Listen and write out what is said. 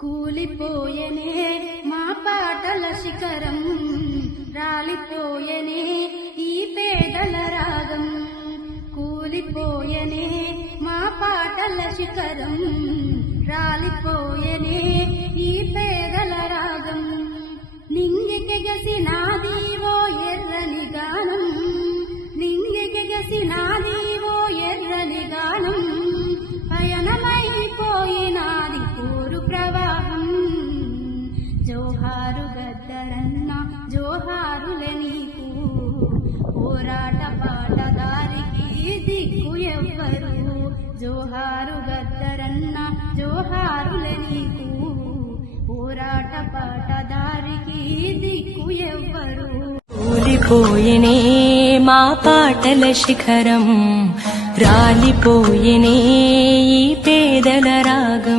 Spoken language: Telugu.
కూలిపోయనే మా పాటల శిఖరం, రాలిపోయనే ఈ పేదల రాగం. కూలిపోయనే మా పాటల శిఖరం, రాలిపోయనే ఈ పేదల రాగం. నింగికెగసినాదీవో ఎర్రని గానం, నింగికెగసినాదీవో ఎర్రని గానం. పయనమైపోయినాది పోరు ప్రవాహం. జోహారు గద్దరన్న జోహారులే నీకు, పోరాట పాటదారికి దిక్కు ఎవ్వరు. జోహారు గద్దరన్న జోహారులే నీకు, పోరాట పాటదారికి దిక్కు ఎవ్వరు. కూలిపోయనే మా పాటల శిఖరం, రాలిపోయనే ఈ పేదల రాగం.